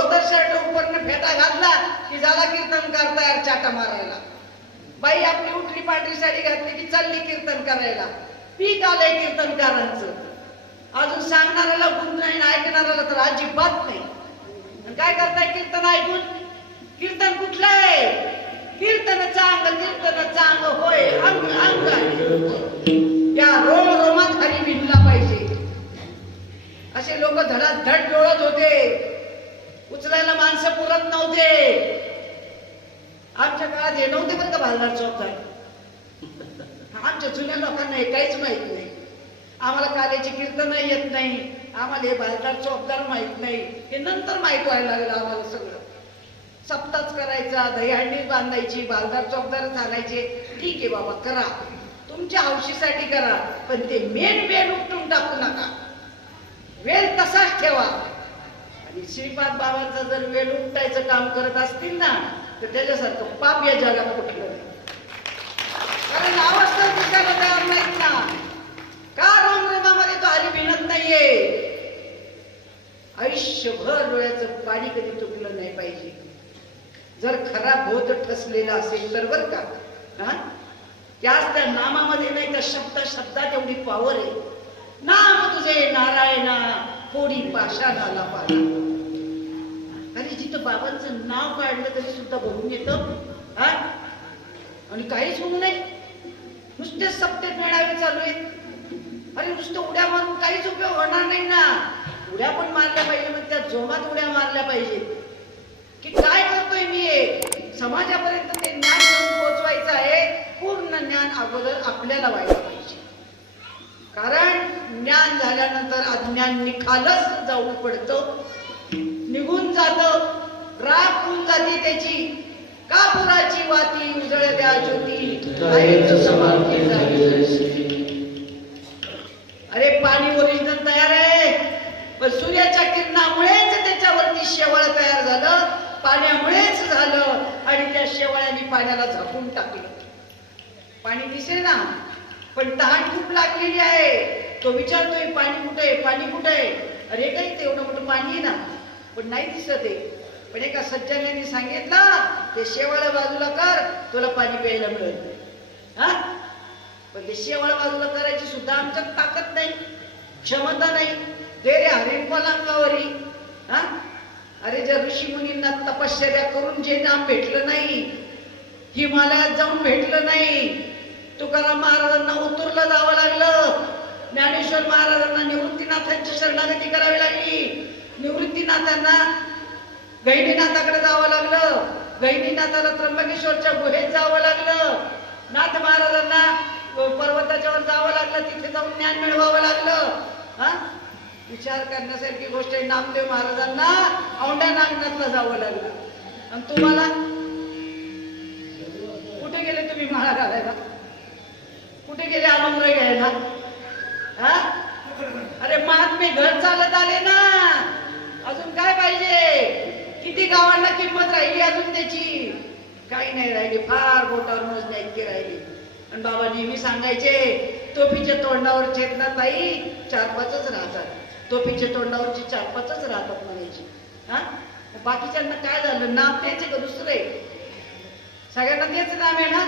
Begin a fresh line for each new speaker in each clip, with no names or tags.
धोतर शर्ट उपरनं फेटा घातला की झाला कीर्तनकार तयार चाटा मारायला. बाई आपली उठली पांढरी साडी घातली की चालली कीर्तन करायला. पीक आलंय कीर्तनकारांचं. अजून सांगणाऱ्याला गुण नाही ऐकणाऱ्याला तर अजिबात नाही. काय करताय कीर्तन ऐकून? कीर्तन कुठलं आहे? कीर्तन चांग कीर्तन चांग होय अंग अंग या रोम रोमात हरी भिनला पाहिजे. असे लोक धडाधड डोळत होते. उचलायला माणसं पुरत नव्हते. आमच्या काळात हे नव्हते बरं का भालदार चौक आमच्या जुन्या लोकांना हे काहीच माहीत नाही. आम्हाला काल्याची कीर्तन येत नाही. आम्हाला हे भालदार चौकदार माहीत नाही. हे नंतर माहीत व्हायला लागलं आम्हाला सगळं. सप्ताच करायचा दहीहंडी बांधायची बालदार चौकदार चालायचे ठीक आहे बाबा करा. तुमच्या हौशीसाठी करा. पण ते मेन वेल उपटून टाकू नका. वेल तसाच ठेवा. आणि श्रीपाद बाबांचा जर वेळ उपटायचं काम करत असतील ना तर त्याच्यासारखं पाप या जगाला कुठलं कारण अवस्था दिसायला तयार नाहीत ना? का रोमरोमामध्ये तो आली भिनत नाहीये? आयुष्यभर डोळ्याचं पाणी कधी तुटलं नाही पाहिजे. जर खरा बोध ठसलेला असेल तर बर का? हा? त्याच त्या नामामध्ये नाही तर शब्द शब्दात एवढी पावर आहे. नाम तुझे नारायणा कोडी पाषाणाला पाला अरे जिथं बाबांचं नाव काढलं तरी सुद्धा भरून येतं. हा? आणि काहीच होऊ नये. नुसतेच सप्तेत मेळावे चालू आहेत. अरे नुसतं उड्या मारून काहीच उपयोग होणार नाही ना. उड्या पण मारल्या पाहिजे मग त्या जोमात उड्या मारल्या पाहिजे. की काय करतोय मी हे? समाजापर्यंत ते ज्ञान घेऊन पोहोचवायचं आहे. पूर्ण ज्ञान अगोदर आपल्याला व्हायला पाहिजे. कारण ज्ञान झाल्यानंतर अज्ञान निखालच जाऊ पडतं. निघून जात. राख होऊन जाते त्याची. का पुराची वाती उजळत्या ज्योती? अरे पाणी ओरिजिनल तयार आहे. पण सूर्याच्या किरणामुळेच त्याच्यावरती शेवाळ तयार झालं. पाण्यामुळेच झालं. आणि त्या शेवाळ्याने पाण्याला झाकून टाकलं. पाणी दिसेल ना? पण तहान खूप लागलेली आहे. तो विचारतोय पाणी कुठे? आहे पाणी कुठे? आहे अरे काही तेवढं मोठं पाणी आहे ना? पण नाही दिसत आहे पण एका सज्जनाने सांगितलं ते शेवाळ्या बाजूला कर तुला पाणी प्यायला मिळेल. हा? पण ते शेवाळ बाजूला करायची सुद्धा आमच्यात ताकद नाही क्षमता नाही. ते रे हरिण पलांगावरी हा? अरे ज्या ऋषी मुनींना तपश्चर्या करून जे नाम भेटलं नाही हिमालयात जाऊन भेटलं नाही तुकाराम महाराजांना उतरलं जावं लागलं ज्ञानेश्वर महाराजांना निवृत्तीनाथांची शरणागती करावी लागली निवृत्तीनाथांना गहिनीनाथाकडे जावं लागलं. गहिनीनाथाला त्र्यंबकेश्वरच्या गुहेत जावं लागलं. नाथ महाराजांना पर्वताच्यावर जावं लागलं. तिथे जाऊन ज्ञान मिळवावं लागलं. हा? विचार करण्यासारखी गोष्ट आहे. नामदेव महाराजांना औंढ्या नागनाथला जावं लागलं. आणि तुम्हाला कुठे गेले तुम्ही माळा घालायला कुठे गेले आनंद घ्यायला हा अरे महात्मे घर चालत आले ना अजून काय पाहिजे किती गावांना किंमत राहिली अजून त्याची. काही नाही राहिली फार बोटावर मोजण्या इतकी राहिली. आणि बाबा नेहमी सांगायचे टोपीच्या तोंडावर चेतना ताई चार पाचच राहतात. टोपीच्या तोंडावरची चार पाचच राहतात म्हणायची. हा? बाकीच्यांना काय झालं? नाम त्याचे का दुसरे? सगळ्यांना तेच नाम आहे ना?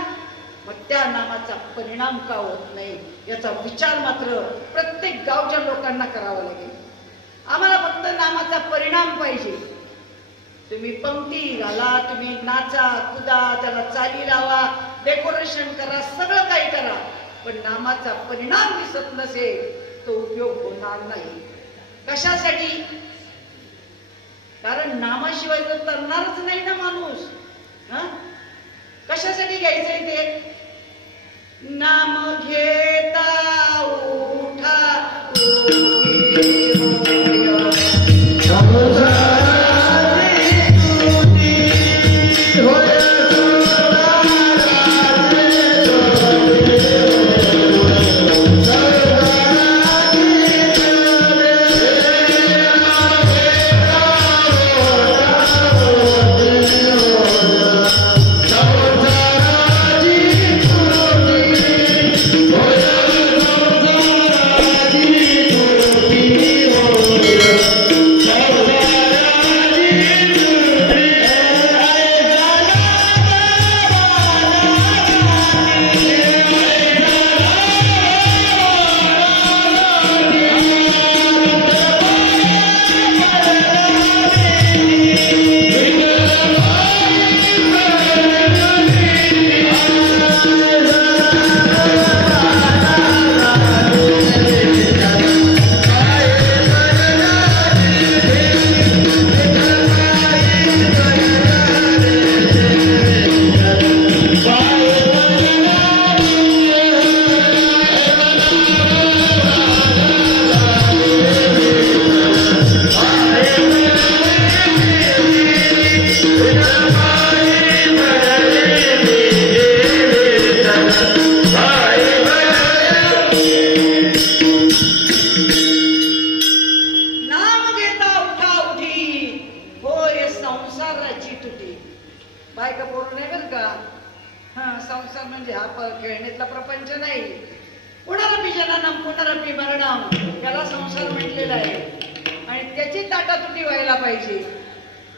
मग त्या नामाचा परिणाम का होत नाही? याचा विचार मात्र प्रत्येक गावच्या लोकांना करावा लागेल. आम्हाला फक्त नामाचा परिणाम पाहिजे. तुम्ही पंक्ती घाला तुम्ही नाचा कुदा त्याला चाली लावा डेकोरेशन करा सगळं काही करा. पण नामाचा परिणाम दिसत नसेल तो उपयोग होणार नाही. कशासाठी? कारण नामाशिवाय तर तरणारच नाही ना माणूस हा? कशासाठी घ्यायचंय ते नाम घेता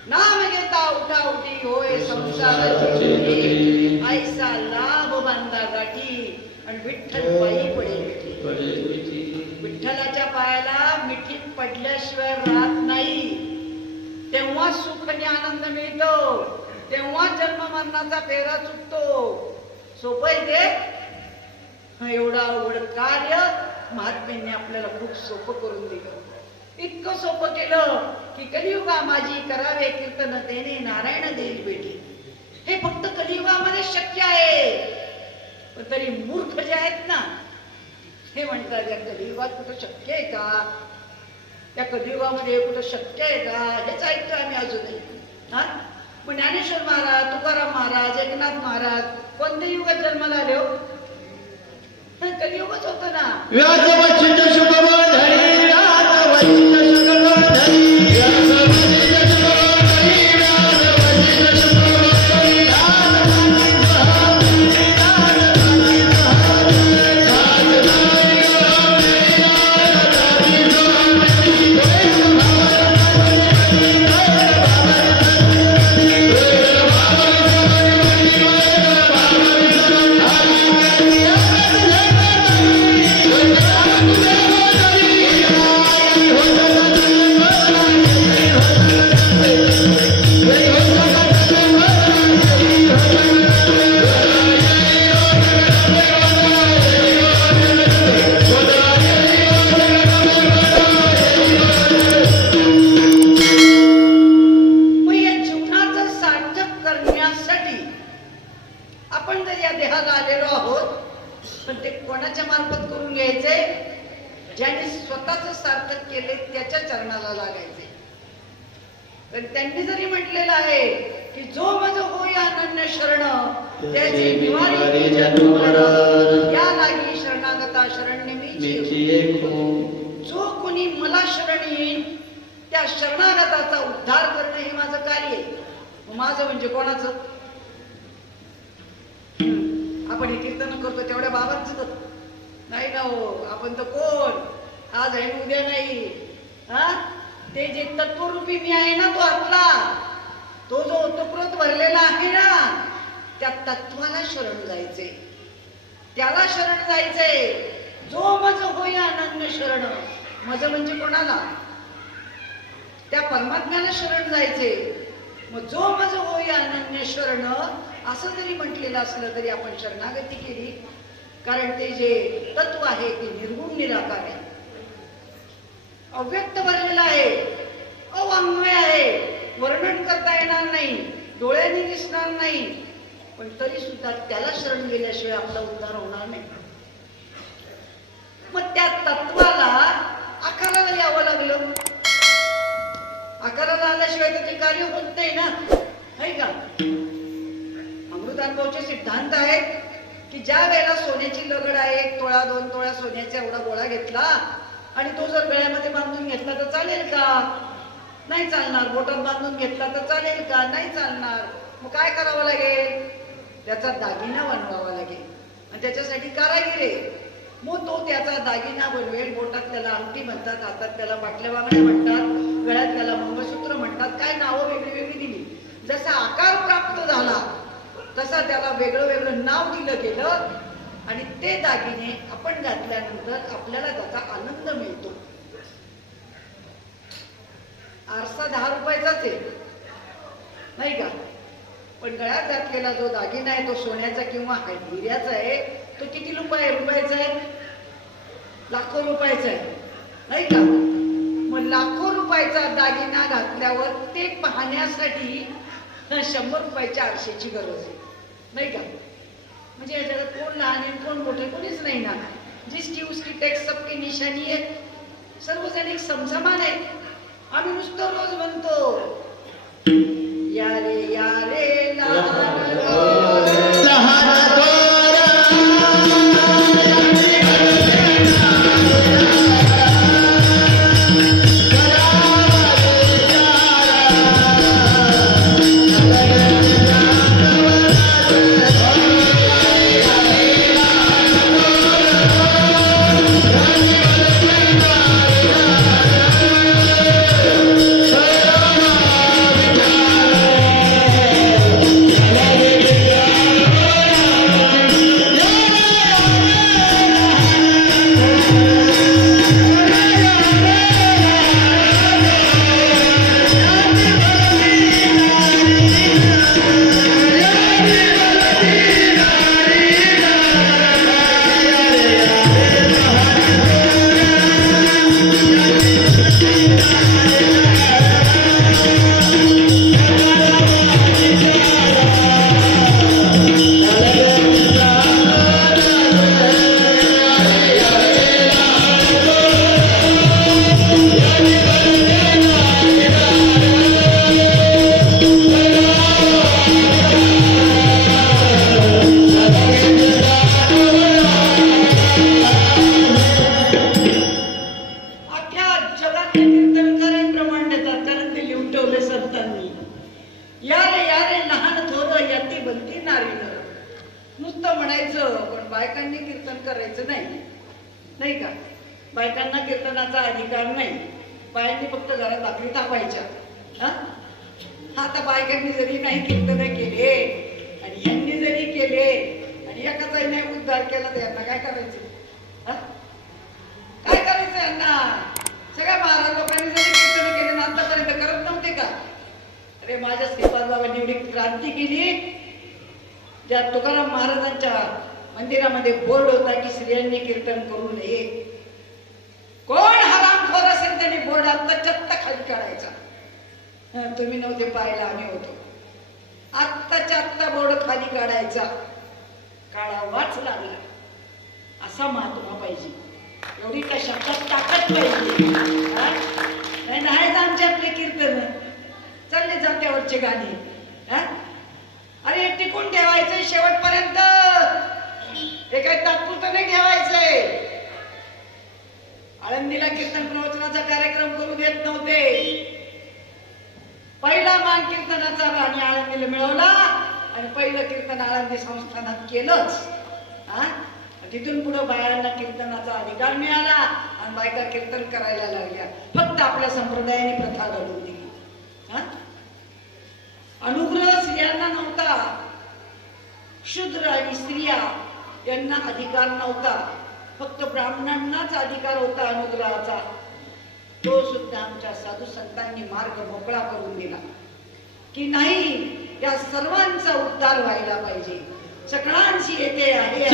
नाम घेता उठा उठी होय संसाराची. ऐसा लाभ बांधा गाठी आणि विठ्ठल पायी पडेल विठ्ठलाच्या पायाला मिठीत पडल्याशिवाय राहत नाही तेव्हा सुख आणि आनंद मिळतो तेव्हा जन्म मरणाचा फेरा चुकतो सोपं आहे ते हा एवढा अवघड कार्य महात्म्यांनी आपल्याला खूप सोपं करून दिलं इतकं सोपं केलं की कलियुगा माझी करावे कीर्तन देणे नारायण देईल बेटी. हे फक्त कलियुगामध्ये शक्य आहे. पण तरी मूर्ख जे आहेत ना हे म्हणतात या कलियुगात कुठं शक्य आहे का? त्या कलियुगामध्ये कुठं शक्य आहे का? हेच ऐकतो आम्ही अजूनही. हा? पण ज्ञानेश्वर महाराज तुकाराम महाराज एकनाथ महाराज कोणत्या युगात जन्माला आले हो? कलियुगच होतं ना. बाबांचं नाही ना हो? आपण तर कोण? आज आहे उद्या नाही. हा? ते जे तत्वरूपी मी आहे ना तो आपला तो जो ओतप्रोत भरलेला आहे ना त्या तत्वाला शरण जायचे त्याला शरण जायचंय. जो मज होई अनन्य शरण. मज म्हणजे कोणाला? त्या परमात्म्याला शरण जायचे मग जो मज होई अनन्य शरण असं जरी म्हटलेलं असलं तरी आपण शरणागती केली. कारण ते जे तत्व आहे ते निर्गुण निराकार आहे. अव्यक्त भरलेलं आहे अवाङ्मय आहे. वर्णन करता येणार नाही डोळ्यांनी दिसणार नाही. पण तरी सुद्धा त्याला शरण गेल्याशिवाय आपला उद्धार होणार नाही. मग त्या तत्वाला आकाराला यावं लागलं. आकाराला आल्याशिवाय त्याचे कार्य होत नाही ना. नाही का? अमृतानुभवचे सिद्धांत आहेत. की ज्या वेळेला सोन्याची लगड आहे एक तोळा दोन तोळा सोन्याचा एवढा गोळा घेतला आणि तो जर गळ्यामध्ये बांधून घेतला तर चालेल का? नाही चालणार. बोटात बांधून घेतला तर चालेल का? नाही चालणार. मग काय करावं लागेल? त्याचा दागिना बनवावा लागेल. आणि त्याच्यासाठी कारागीर आहे. मग तो त्याचा दागिना बनवेल. बोटात त्याला अंगठी म्हणतात हातात त्याला बाटल्या बांगड्या म्हणतात गळ्यात त्याला मंगळसूत्र म्हणतात. काय नावं वेगळी वेगळी दिली. जसा आकार प्राप्त झाला तसा त्याला वेगळं वेगळं नाव दिलं गेलं. आणि ते दागिने आपण घातल्यानंतर आपल्याला त्याचा आनंद मिळतो. आरसा दहा रुपयाचाच आहे. नाही का? पण गळ्यात घातलेला जो दागिना आहे तो सोन्याचा किंवा हिऱ्याचा आहे तो किती रुपये रुपयाचा आहे? लाखो रुपयाचा आहे. नाही का? मग लाखो रुपयाचा दागिना घातल्यावर ते पाहण्यासाठी शंभर रुपयाच्या आरशेची गरज आहे. नाही का? म्हणजे या जगात कोण लहान आहे कोण मोठे कोणीच नाही ना. जिसकी उसकी टॅक्स सबकी निशाणी आहे. सर्वजण एक समसमान आहे आम्ही नुसतं रोज म्हणतो या रे या रे ला महाराजांच्या मंदिरामध्ये बोर्ड होता की स्त्रियांनी कीर्तन करू नये. कोण हरामखोर असेल त्यांनी बोर्ड आत्ता चत्त खाली काढायचा? तुम्ही नव्हते पाहायला आम्ही होतो. आत्ताच्या आत्ता बोर्ड खाली काढायचा. काढावाच लागला. असा महात्मा पाहिजे. एवढी त्या शब्दात ताकद पाहिजे? नाही आमचे आपले कीर्तन. चालले जात्यावरचे गाणे. हा? अरे टिकून ठेवायचंय शेवटपर्यंत. हे काय तात्पुरतं नाही ठेवायचंय आळंदीला कीर्तन प्रवचनाचा कार्यक्रम करू देत नव्हते. पहिला मान कीर्तनाचा आणि आळंदीला मिळवला आणि पहिलं कीर्तन आळंदी संस्थानात केलंच. हा? तिथून पुढे बायांना कीर्तनाचा अधिकार मिळाला आणि बायका कीर्तन करायला लागल्या. फक्त आपल्या संप्रदायाने प्रथा घडवून दिली. हा? अनुग्रह स्त्रियांना नव्हता. शूद्र आणि स्त्रिया यांना अधिकार नव्हता. फक्त ब्राह्मणांनाच अधिकार होता अनुग्रहाचा. तो सुद्धा आमच्या साधू संतांनी मार्ग मोकळा करून दिला. की नाही या सर्वांचा उद्धार व्हायला पाहिजे. सकळांशी येते आहे.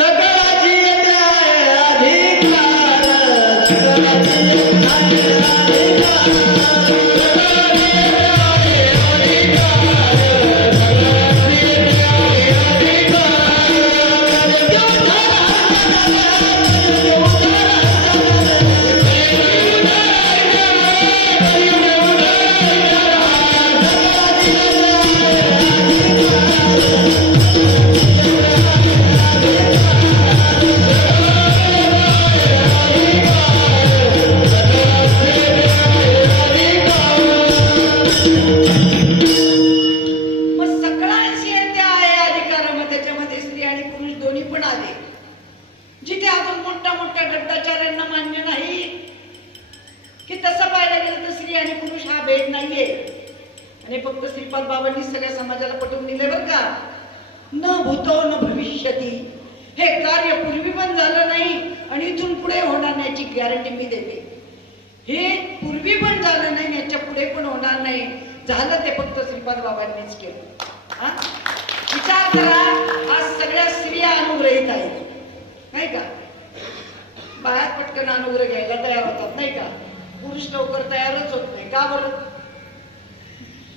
आणि फक्त श्रीपाद बाबांनी सगळ्या समाजाला पटवून दिले बरं का? न भूतो न भविष्यती. हे कार्य पूर्वी पण झालं नाही आणि इथून पुढे होणार नाही याची गॅरंटी मी देते. हे पूर्वी पण झालं नाही याच्यापुढे पण होणार नाही. झालं ते फक्त श्रीपाद बाबांनीच केलं. हा? विचार करा आज सगळ्या स्त्रिया अनुग्रहित आहेत. नाही का? बाया पटकन अनुग्रह घ्यायला तयार होतात नाही का? पुरुष लवकर तयारच होत नाही. का बरं?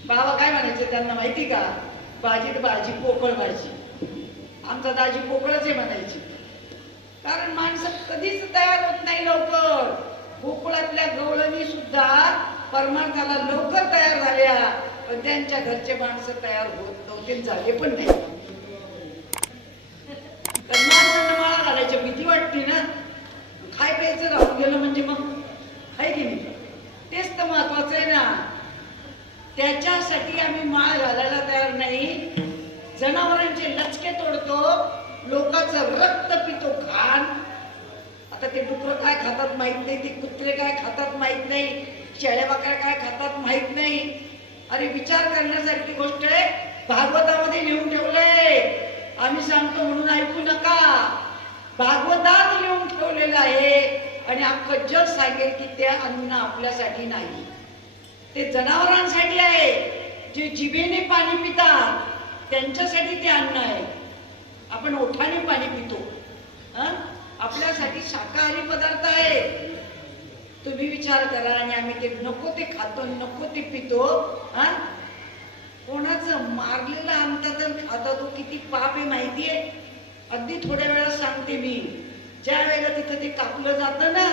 बाबा काय म्हणायचे त्यांना माहिती का? भाजीत भाजी पोकळ भाजी. आमचा दाजी पोकळच आहे म्हणायची. कारण माणसं कधीच तयार होत नाही लवकर. गोकुळातल्या गवळणी सुद्धा परमार्थाला लवकर तयार झाल्या. पण त्यांच्या घरचे माणसं तयार होत नव्हते झाले पण नाही. तर माणसांना माळा घालायची भीती वाटते ना. खाय प्यायचं राहून गेलं म्हणजे मग. आहे की नाही? तेच तर महत्वाचं आहे ना. त्याच्यासाठी आम्ही माळ घालायला तयार नाही. जनावरांचे लचके तोडतो लोकांचं रक्त पितो घाण. आता ते डुकरं काय खातात माहीत नाही ते कुत्रे काय खातात माहीत नाही शेळ्या बकऱ्या काय खातात माहीत नाही. अरे विचार करण्यासारखी गोष्ट आहे. भागवतामध्ये लिहून ठेवलंय. आम्ही सांगतो म्हणून ऐकू नका. भागवतात लिहून ठेवलेलं आहे आणि अख्खं जग सांगेल की ते अन्न आपल्यासाठी नाही. ते जनावरांसाठी जे जिभेने पाणी पितात त्यांच्यासाठी ते अन्न आहे. आपण ओठाने पाणी पितो. आपल्यासाठी शाकाहारी पदार्थ आहे तुम्ही विचार करा आणि आम्ही ते नको ते खातो नको ते पितो. हा? कोणाचं मारलेलं आमचा तर खाता तो किती पाप आहे माहिती आहे? अगदी थोड्या वेळात सांगते मी. ज्या वेळेला तिथं ते कापलं जातं ना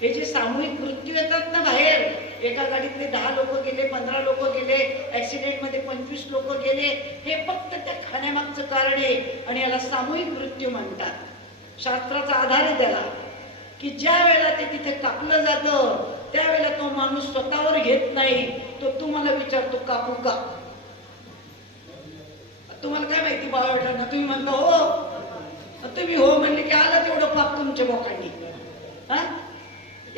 हे जे सामूहिक मृत्यू येतात ना बाहेर एका गाडीतले दहा लोक गेले पंधरा लोक गेले ऍक्सिडेंटमध्ये पंचवीस लोक गेले हे फक्त त्या खाण्यामागचं कारण आहे आणि याला सामूहिक मृत्यू म्हणतात. शास्त्राचा आधार आहे त्याला. की ज्या वेळेला ते तिथे कापलं जातं त्यावेळेला तो माणूस स्वतःवर घेत नाही तो तुम्हाला विचारतो कापू का? तुम्हाला काय माहिती बावळटांना तुम्ही म्हणता हो. तुम्ही हो म्हणले की आलं तेवढं पाप तुमच्या बोकांनी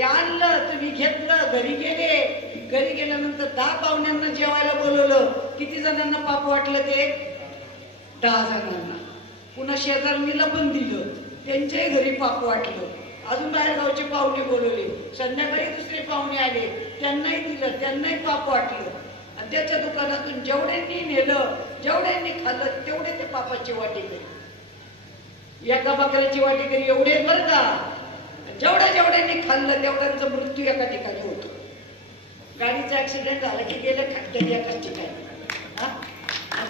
आणलं तुम्ही घेतलं घरी गेले. घरी गेल्यानंतर दहा पाहुण्यांना जेवायला बोलवलं. किती जणांना पाप वाटलं ते? दहा जणांना. पुन्हा शेजारणीला पण दिलं. त्यांच्याही घरी पाप वाटलं. अजून बाहेर गावचे पाहुणे बोलवले. संध्याकाळी दुसरे पाहुणे आले. त्यांनाही दिलं त्यांनाही पाप वाटलं. आणि त्याच्या दुकानातून जेवढ्यांनी नेलं जेवढ्यांनी खाल्लं तेवढे ते पापाची वाटी करी एका बकऱ्याची वाटी करी एवढे बरं का? जेवढ्या जेवढ्याने खाल्लं तेवढ्यांचा मृत्यू एका ठिकाणी होतो. गाडीचा ऍक्सिडेंट झाला की गेलं खड्ड्यात एकाच ठिकाणी.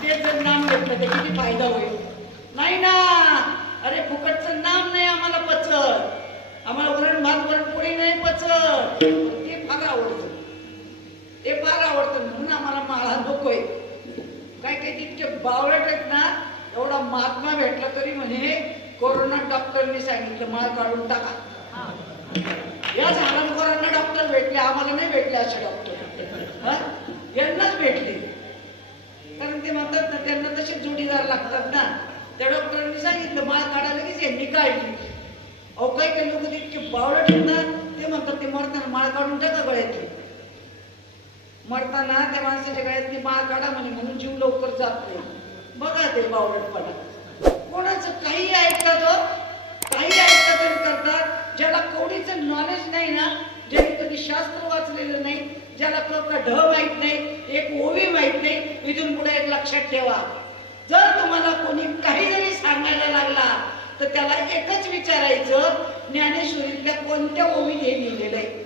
ते जर नाम घेतलं तर किती फायदा होईल? नाही ना! अरे फुकटचं नाम नाही आम्हाला पचत. आम्हाला वरण भात वरण पोळी नाही पचत. ते फार आवडतं. ते फार आवडतं. म्हणून आम्हाला माळा नकोय. काय काय तितके बावळट आहेत ना एवढा महात्मा भेटला तरी म्हणे कोरोना डॉक्टरनी सांगितलं माळ काढून टाका. याच हरामखोरांना डॉक्टर भेटले आम्हाला नाही भेटले असे डॉक्टर यांनाच भेटले. कारण ते म्हणतात ना त्यांना तसे जोडीदार लागतात ना. त्या डॉक्टरांनी सांगितलं माळ काढा लगेच यांनी काढली. अहो काही काही लोक इतके बावळट ठेवतात ते म्हणतात ते मरताना माळ काढून टाका गळ्यातली मरताना त्या माणसाच्या गळ्यातली माळ काढा म्हणे म्हणून जीव लवकर जात नाही. बघा ते बावळटपणा. कोणाचं काही ऐकतात हो काही ऐकतात आणि करतात गोष्टीचं नॉलेज नाही ना ज्याने कधी शास्त्र वाचलेलं नाही ज्याला कळका ढ माहीत नाही एक ओवी माहीत नाही इथून पुढे एक लक्षात ठेवा. जर तुम्हाला कोणी काही जरी सांगायला लागला तर त्याला एकच विचारायचं ज्ञानेश्वरीतल्या कोणत्या ओवीत हे लिहिलेलं आहे?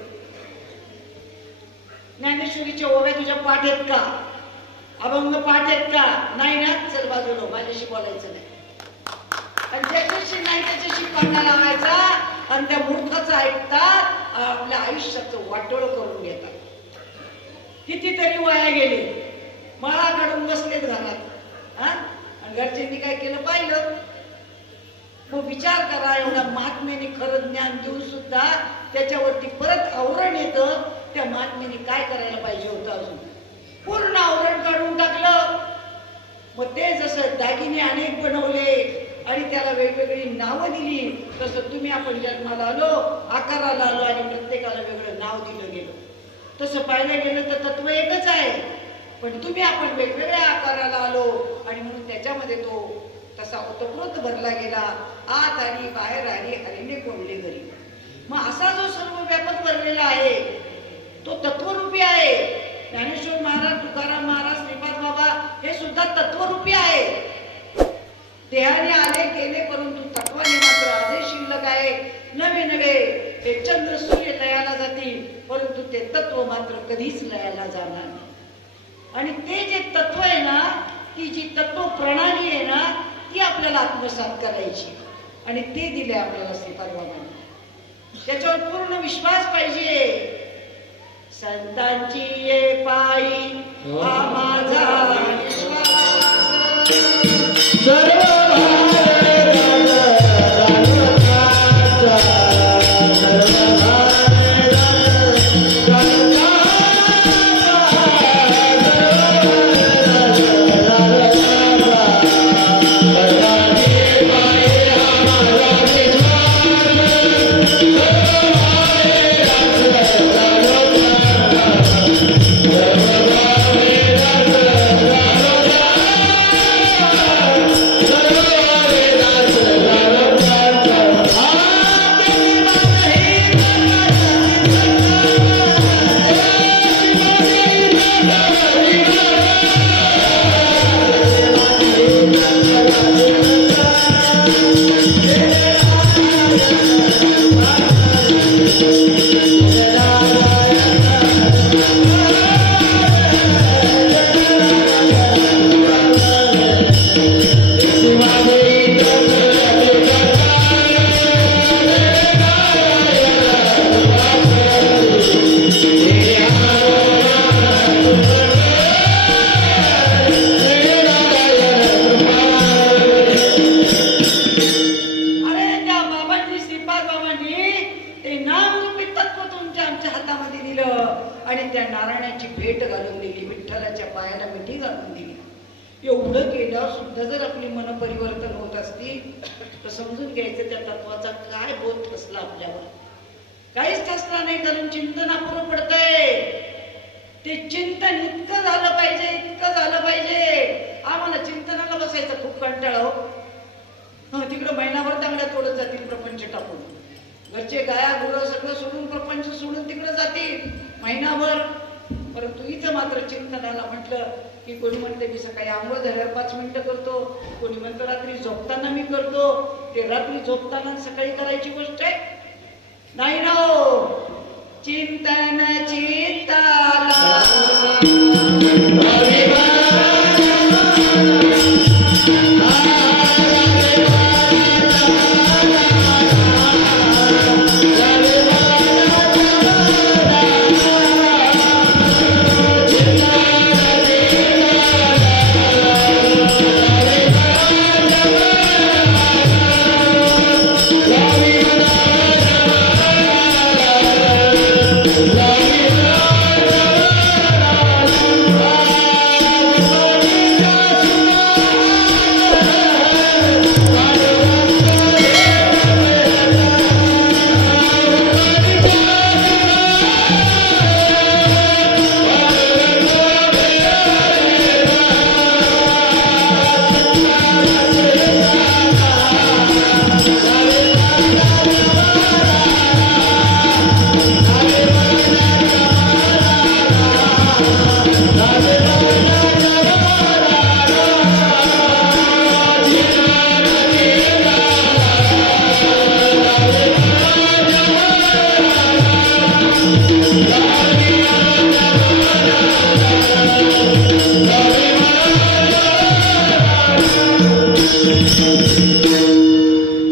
ज्ञानेश्वरीच्या ओव्या तुझ्या पाठ आहेत का? अभंग पाठ आहेत का? नाही ना? चल बाजूला माझ्याशी बोलायचं नाही. आणि ज्याच्याशी नाही त्याच्याशी पन्ना लावायचा आणि त्या मूर्खाचं ऐकतात आपल्या आयुष्याचं वाटोळ करून घेतात. कितीतरी वाया गेले माळा काढून बसले घरात. हा? घरच्यांनी काय केलं पाहिलं? मग विचार करा एवढ्या महात्म्याने खरं ज्ञान देऊन सुद्धा त्याच्यावरती परत आवरण येतं. त्या महात्म्याने काय करायला पाहिजे होतं अजून? पूर्ण आवरण काढून टाकलं. मग ते जसं दागिने अनेक बनवले आणि त्याला वेगवेगळी नावं दिली. तसं तुम्ही आपण जन्माला आलो आकाराला आलो आणि प्रत्येकाला वेगळं नाव दिलं गेलं. तसं पाहायला गेलं तर तत्व एकच आहे. पण तुम्ही आपण वेगवेगळ्या आकाराला आलो आणि म्हणून त्याच्यामध्ये तो तसा ओतप्रोत भरला गेला. आत आणि बाहेर आणि हरीने कोंडले घरी. मग असा जो सर्व व्यापक भरलेला आहे तो तत्वरूपी आहे. ज्ञानेश्वर महाराज तुकाराम महाराज श्रीपाद बाबा हे सुद्धा तत्वरूपी आहे. देहाने आले केले परंतु तत्वाने मात्र आधे शिल्लक आहे. नवे नवे हे चंद्र सूर्य लयाला जातील परंतु ते तत्व मात्र कधीच लयाला जाणार नाही. आणि ते जे तत्व आहे ना ती जी तत्व प्रणाली आहे ना ती आपल्याला आत्मसात करायची. आणि ते दिले आपल्याला श्रीपाद त्याच्यावर पूर्ण विश्वास पाहिजे. संतांची ये पायी हा माझा विश्वास.
सर्व तिकडं महिनाभर चांगल्या तोडत जातील प्रपंच टाकून. घरचे गाया गुरं सगळं सोडून प्रपंच सोडून तिकडं जातील. महिनाभर. परंतु इथं मात्र चिंतनाला म्हटलं की कोणी म्हणते मी सकाळी आंघोळ झाल्यावर पाच मिनिटं करतो. कोणी म्हणतं रात्री झोपताना मी करतो. ते रात्री झोपताना सकाळी करायची गोष्ट आहे? नाही ना हो. चिंतन चिंता